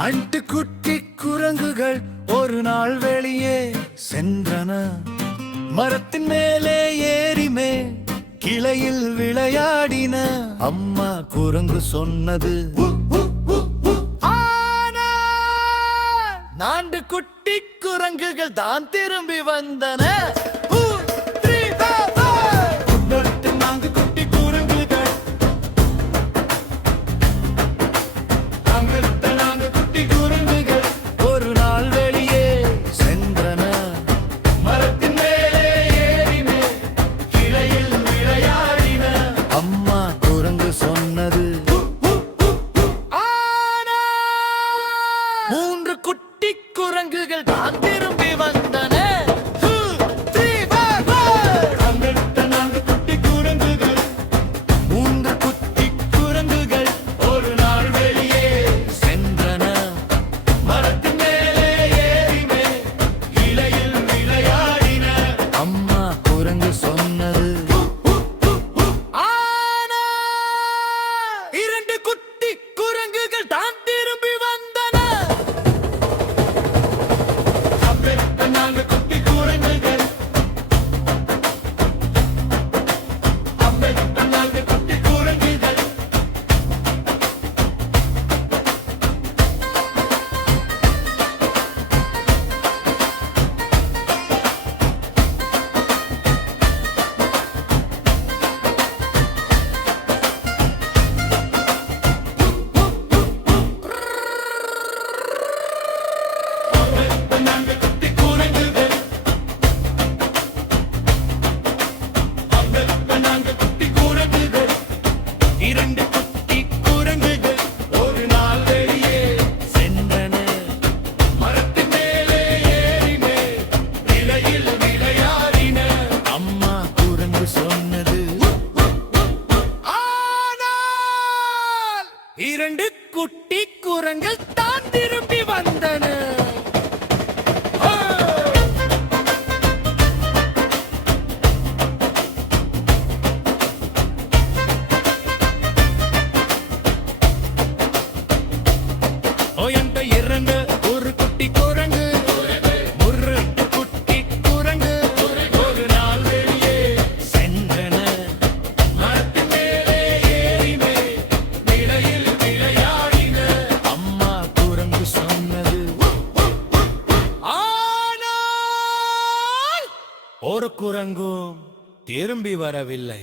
And குட்டி குரங்குகள் ஒரு நாள் வெளியே சென்றன. மரத்தின் மேலே ஏறிமே கிளையில் விளையாடின. அம்மா குரங்கு சொன்னது, நான்கு குட்டி குரங்குகள் தான் திரும்பி வந்தன. மூன்று குட்டி குரங்குகள் தான் திரும்பி வந்தன. மூன்று குட்டி குரங்குகள் ஒரு நாள் வெளியே சென்றன. மரத்தின் மேலே ஏறிமே கிளையில் விளையாடின. அம்மா குரங்கு சொன்னது, இரண்டு குட்டி குரங்குகள் தான் திரும்பி வந்தன. இரண்டு குட்டி குரங்குகள் ஒரு நாள் வெளியே சென்றன. மரத்தின் மேலே ஏறிமே கிளையில் விளையாடின. அம்மா குரங்கு சொன்னது, ஆனால் இரண்டு குட்டி குரங்குகள் தான் திரும்பி வந்தன. இரண்டு ஒரு குட்டி குரங்கு, ஒரு குட்டி குரங்கு ஒரு நாள் வெளியே சென்றன. மரத்தின் மேலே ஏறிமே கிளையில் விளையாடின. அம்மா குரங்கு சொன்னது, ஆனால் ஒரு குரங்கும் திரும்பி வரவில்லை.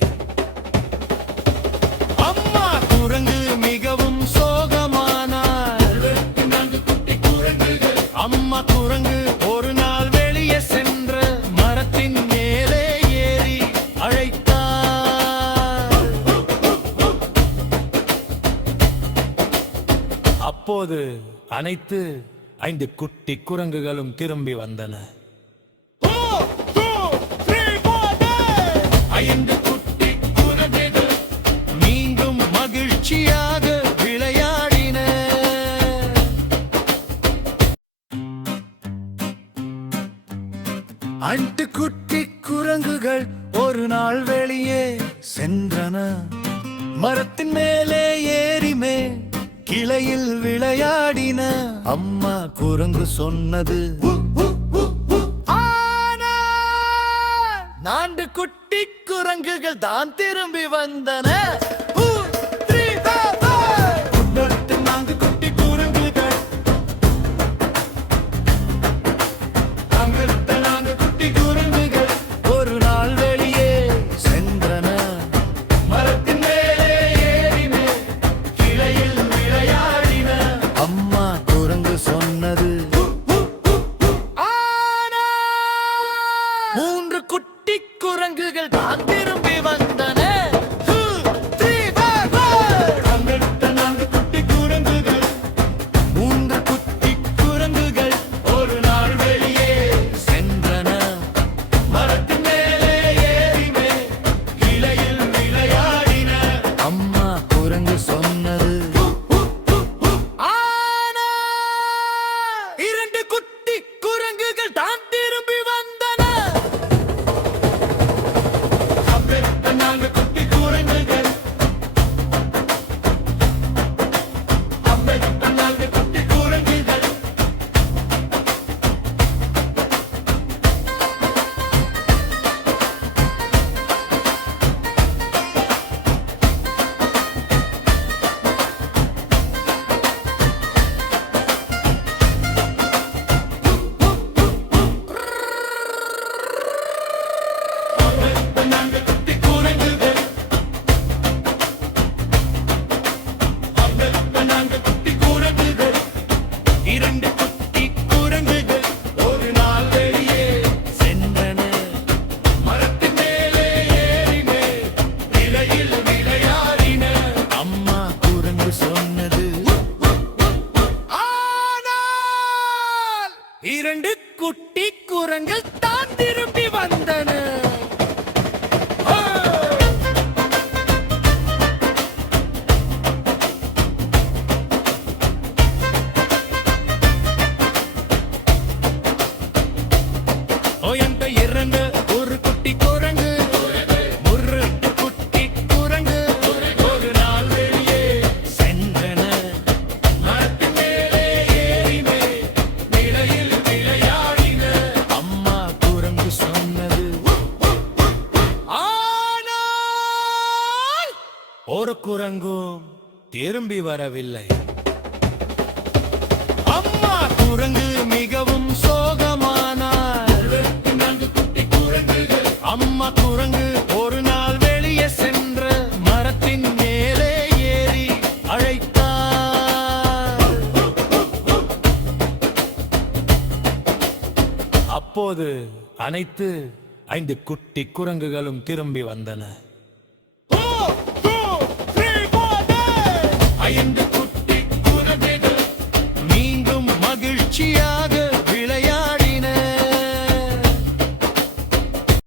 அம்மா குரங்கு மிகவும் சோகமானார். அம்மா குரங்கு ஒரு நாள் வெளியே சென்ற மரத்தின் மேலே ஏறி அழைத்தார். அப்போது அனைத்து 5 குட்டி குரங்குகளும் திரும்பி வந்தன. 5 குட்டி குரங்குகள் மீண்டும் மகிழ்ச்சியாக விளையாடின. அண்டு குட்டி குரங்குகள் ஒரு நாள் வெளியே சென்றன. மரத்தின் மேலே ஏறிமே கிளையில் விளையாடின. அம்மா குரங்கு சொன்னது, நான்கு குட்டி குரங்குகள் தான் திரும்பி வந்தன. மூன்று குட்டி குரங்குகள் தான் திரும்பி வந்தன. மூன்று குட்டி குரங்குகள் ஒரு நாள் வெளியே சென்றன. மரத்தின் மேலே ஏறிமே கிளையில் விளையாடின. அம்மா குரங்கு சொன்னது, இரண்டு குட்டி குரங்குகள் தான் திரும்பி வந்தன. குட்டி குரங்கு ஒரு குரங்கும் திரும்பி வரவில்லை. அம்மா குரங்கு மிகவும் சோகமானார். அம்மா குரங்கு ஒரு நாள் வெளியே சென்ற மரத்தின் மேலே ஏறி அழைத்தார். அப்போது அனைத்து 5 குட்டி குரங்குகளும் திரும்பி வந்தன.